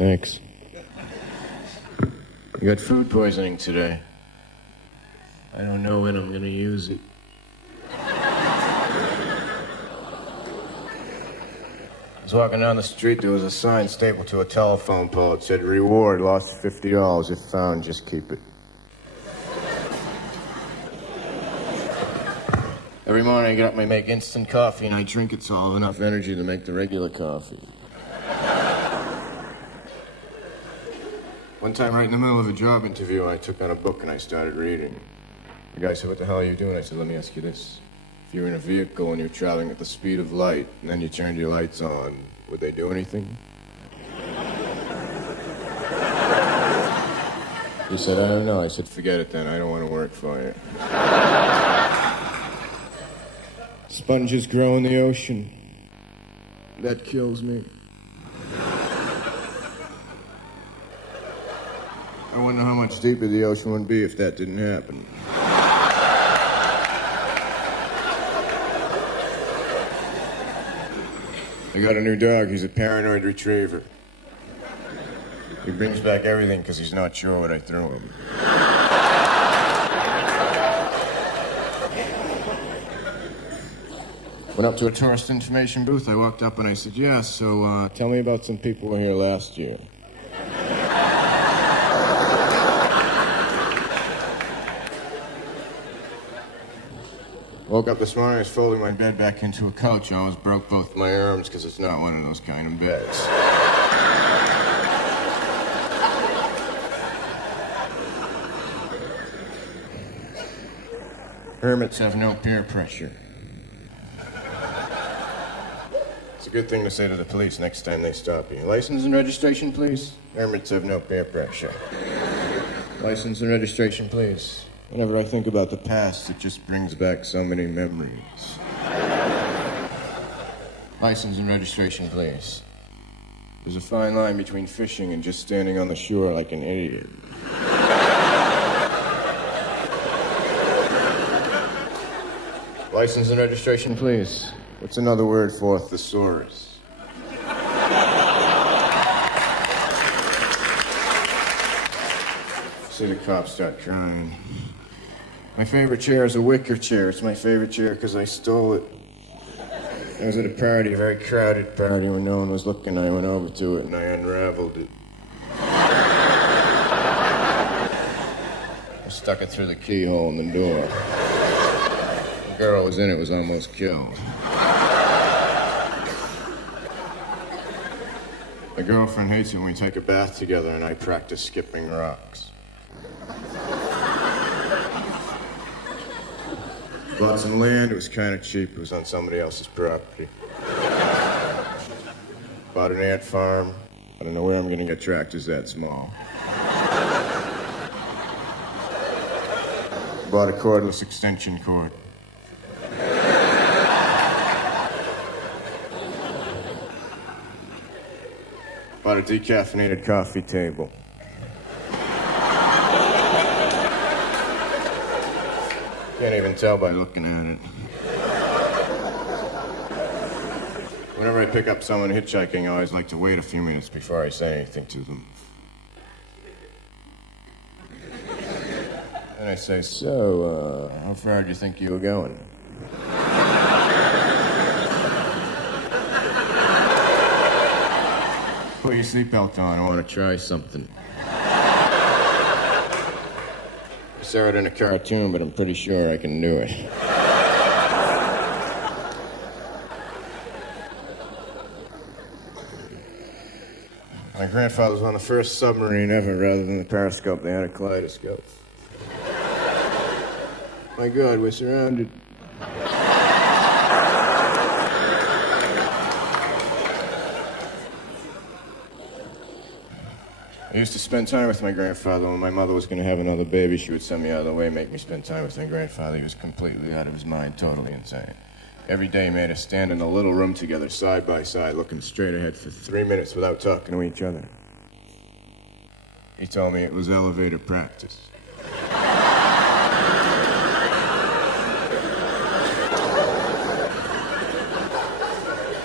Thanks. You got food poisoning today. I don't know when I'm gonna use it. I was walking down the street, there was a sign stapled to a telephone pole. It said, "Reward, lost $50. If found, just keep it." Every morning I get up and I make instant coffee and I drink it so I'll have enough energy to make the regular coffee. One time, right in the middle of a job interview, I took out a book and I started reading. The guy said, "What the hell are you doing?" I said, "Let me ask you this. If you're in a vehicle and you're traveling at the speed of light, and then you turned your lights on, would they do anything?" He said, "I don't know." I said, "Forget it then. I don't want to work for you." Sponges grow in the ocean. That kills me. I wonder how much deeper the ocean would be if that didn't happen. I got a new dog. He's a paranoid retriever. He brings back everything because he's not sure what I threw him. Went up to a tourist information booth. I walked up and I said, "Yeah, so tell me about some people who were here last year." Woke up this morning, I was folding my bed back into a couch. I almost broke both my arms because it's not one of those kind of beds. Hermits have no peer pressure. It's a good thing to say to the police next time they stop you. "License and registration, please." Hermits have no peer pressure. "License and registration, please." Whenever I think about the past, it just brings back so many memories. "License and registration, please." There's a fine line between fishing and just standing on the shore like an idiot. "License and registration, please." What's another word for thesaurus? See the cops start crying. My favorite chair is a wicker chair. It's my favorite chair because I stole it. I was at a party, a very crowded party where no one was looking. I went over to it and I unraveled it. I stuck it through the keyhole in the door. The girl who was in it was almost killed. My girlfriend hates it when we take a bath together and I practice skipping rocks. Bought some land. It was kind of cheap. It was on somebody else's property. Bought an ant farm. I don't know where I'm going to get tractors that small. Bought a cordless extension cord. Bought a decaffeinated coffee table. Can't even tell by looking at it. Whenever I pick up someone hitchhiking, I always like to wait a few minutes before I say anything to them. Then I say, "So, how far do you think you were going?" "Put your seatbelt on, I want to try something." I saw it in a cartoon, but I'm pretty sure I can do it. My grandfather was on the first submarine ever. Rather than the periscope, they had a kaleidoscope. My God, we're surrounded. I used to spend time with my grandfather. When my mother was going to have another baby, she would send me out of the way, make me spend time with my grandfather. He was completely out of his mind, totally insane. Every day he made us stand in a little room together, side by side, looking straight ahead for 3 minutes without talking to each other. He told me it was elevator practice.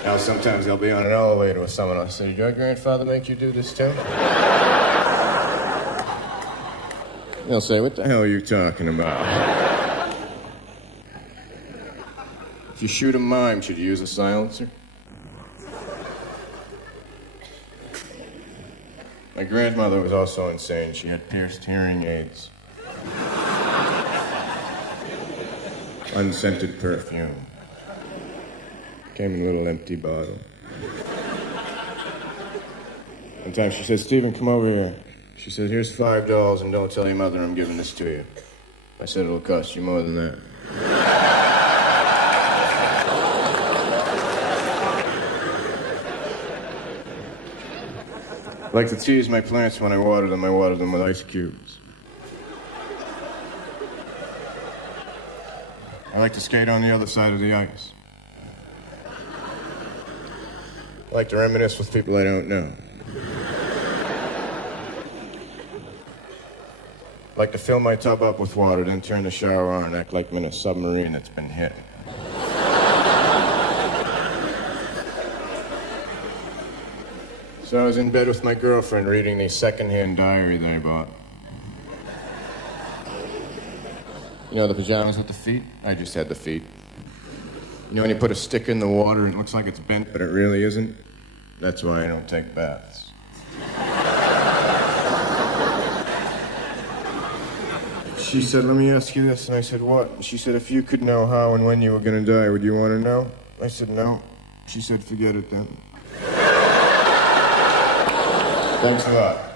Now, sometimes I'll be on an elevator with someone. I'll say, did your grandfather make you do this too? They'll say, what the hell are you talking about? If you shoot a mime, should you use a silencer? My grandmother was also insane. She had pierced hearing aids. Unscented perfume. Came in a little empty bottle. One time she said, Stephen, come over here. She said, here's $5 and don't tell your mother I'm giving this to you. I said, it'll cost you more than that. I like to tease my plants when I water them. I water them with ice cubes. I like to skate on the other side of the ice. I like to reminisce with people I don't know. I like to fill my tub up with water, then turn the shower on and act like I'm in a submarine that's been hit. So I was in bed with my girlfriend reading the second-hand diary that I bought. You know the pajamas with the feet? I just had the feet. You know when you put a stick in the water and it looks like it's bent, but it really isn't? That's why I don't take baths. She said, let me ask you this. And I said, what? She said, if you could know how and when you were going to die, would you want to know? I said, no. She said, forget it then. Thanks a lot.